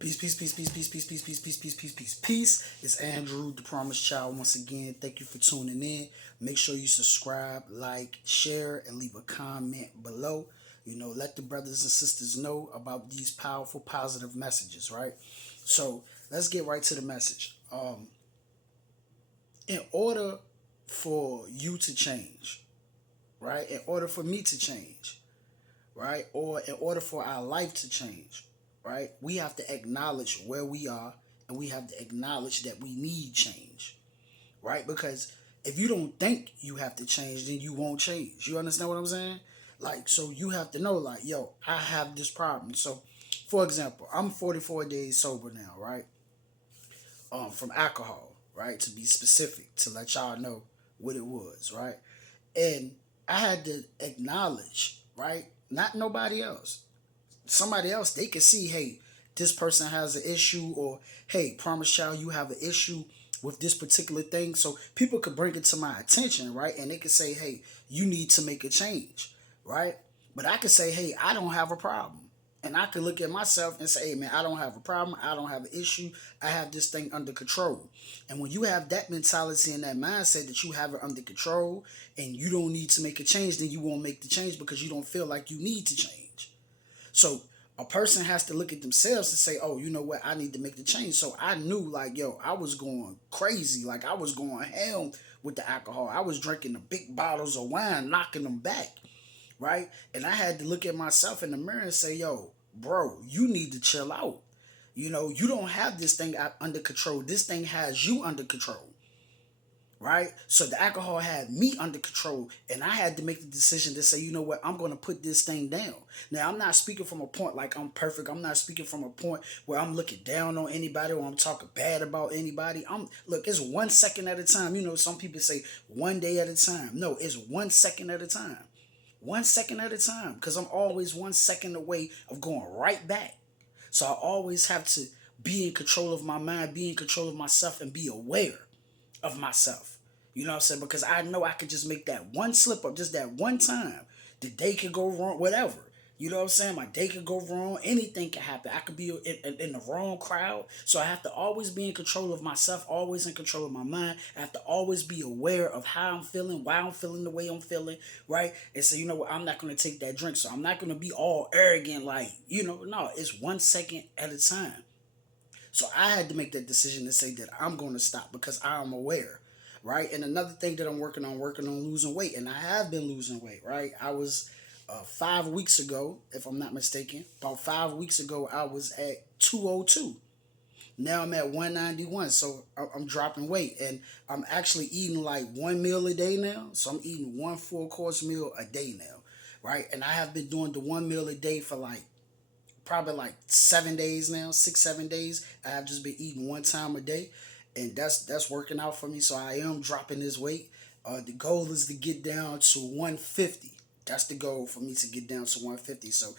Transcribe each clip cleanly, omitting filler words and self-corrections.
Peace, peace, peace, peace, peace, peace, peace, peace, peace, peace, peace, peace, peace. It's Andrew, the Promised Child. Once again, thank you for tuning in. Make sure you subscribe, like, share, and leave a comment below. Let the brothers and sisters know about these powerful, positive messages, right? So let's get right to the message. In order for you to change, right? In order for me to change, right? Or in order for our life to change, right? We have to acknowledge where we are and we have to acknowledge that we need change, right? Because if you don't think you have to change, then you won't change. You understand what I'm saying? Like, so you have to know, like, yo, I have this problem. So, for example, I'm 44 days sober now, right? From alcohol, right? To be specific, to let y'all know what it was, right? And I had to acknowledge, right? Not nobody else. Somebody else, they could see, hey, this person has an issue, or hey, Promise Child, you have an issue with this particular thing. So people could bring it to my attention, right? And they could say, hey, you need to make a change, right? But I could say, hey, I don't have a problem. And I could look at myself and say, hey, man, I don't have a problem. I don't have an issue. I have this thing under control. And when you have that mentality and that mindset that you have it under control and you don't need to make a change, then you won't make the change because you don't feel like you need to change. So a person has to look at themselves and say, oh, you know what? I need to make the change. So I knew, like, yo, I was going crazy. Like, I was going ham with the alcohol. I was drinking the big bottles of wine, knocking them back, right? And I had to look at myself in the mirror and say, yo, bro, you need to chill out. You don't have this thing under control. This thing has you under control, right? So the alcohol had me under control, and I had to make the decision to say, you know what, I'm going to put this thing down. Now, I'm not speaking from a point like I'm perfect. I'm not speaking from a point where I'm looking down on anybody or I'm talking bad about anybody. Look, it's 1 second at a time. Some people say 1 day at a time. No, it's 1 second at a time. 1 second at a time, because I'm always 1 second away of going right back. So I always have to be in control of my mind, be in control of myself, and be aware of myself. You know what I'm saying? Because I know I could just make that one slip up, just that one time. The day could go wrong, whatever. You know what I'm saying? My day could go wrong. Anything can happen. I could be in the wrong crowd. So I have to always be in control of myself, always in control of my mind. I have to always be aware of how I'm feeling, why I'm feeling the way I'm feeling, right? And so, you know what? I'm not going to take that drink. So I'm not going to be all arrogant, like, no, it's 1 second at a time. So I had to make that decision to say that I'm going to stop because I'm aware, right? And another thing that I'm working on losing weight, and I have been losing weight, right? I was 5 weeks ago, if I'm not mistaken, about 5 weeks ago, I was at 202. Now I'm at 191, so I'm dropping weight, and I'm actually eating like one meal a day now. So I'm eating one full course meal a day now, right? And I have been doing the one meal a day for like probably like 7 days now, 6, 7 days. I have just been eating one time a day, and that's working out for me. So I am dropping this weight. The goal is to get down to 150. That's the goal for me to get down to 150. So,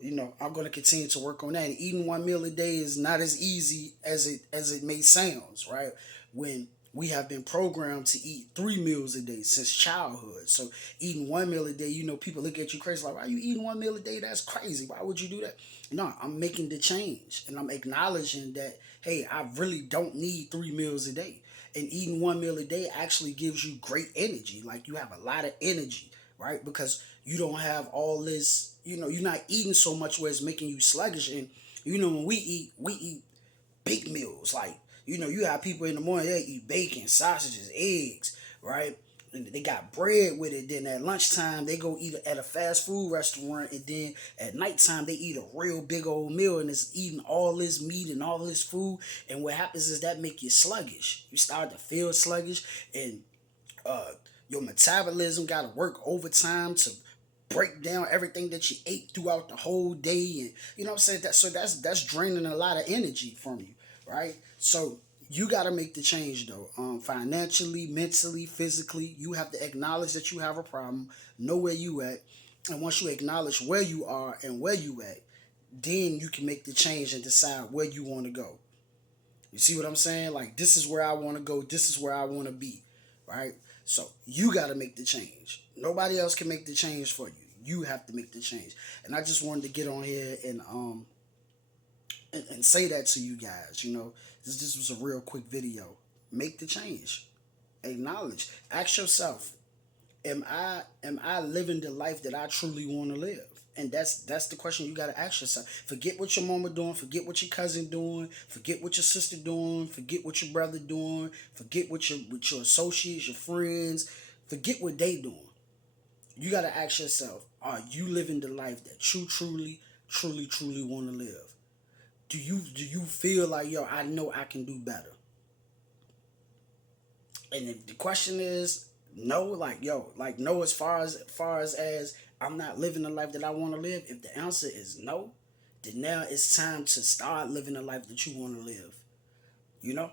I'm going to continue to work on that. And eating one meal a day is not as easy as it may sound, right? When we have been programmed to eat 3 meals a day since childhood. So eating one meal a day, people look at you crazy like, why are you eating one meal a day? That's crazy. Why would you do that? No, I'm making the change and I'm acknowledging that, hey, I really don't need 3 meals a day. And eating one meal a day actually gives you great energy. Like you have a lot of energy, right? Because you don't have all this, you're not eating so much where it's making you sluggish. And, when we eat big meals. Like, you have people in the morning, they eat bacon, sausages, eggs, right? And they got bread with it. Then at lunchtime, they go eat at a fast food restaurant. And then at nighttime, they eat a real big old meal. And it's eating all this meat and all this food. And what happens is that make you sluggish. You start to feel sluggish. And uh, your metabolism got to work overtime to break down everything that you ate throughout the whole day, and what I'm saying. That's draining a lot of energy from you, right? So you got to make the change though. Financially, mentally, physically, you have to acknowledge that you have a problem, know where you at, and once you acknowledge where you are and where you at, then you can make the change and decide where you want to go. You see what I'm saying? Like, this is where I want to go. This is where I want to be, right? So you got to make the change. Nobody else can make the change for you. You have to make the change. And I just wanted to get on here and and say that to you guys. You know, this was a real quick video. Make the change. Acknowledge. Ask yourself, am I living the life that I truly want to live? And that's the question you gotta ask yourself. Forget what your mama doing, forget what your cousin doing, forget what your sister doing, forget what your brother doing, forget what your associates, your friends, forget what they doing. You gotta ask yourself, are you living the life that you truly want to live? Do you feel like, yo, I know I can do better? And if the question is no, like, yo, like, no, as far as I'm not living the life that I want to live, if the answer is no, then now it's time to start living the life that you want to live. You know?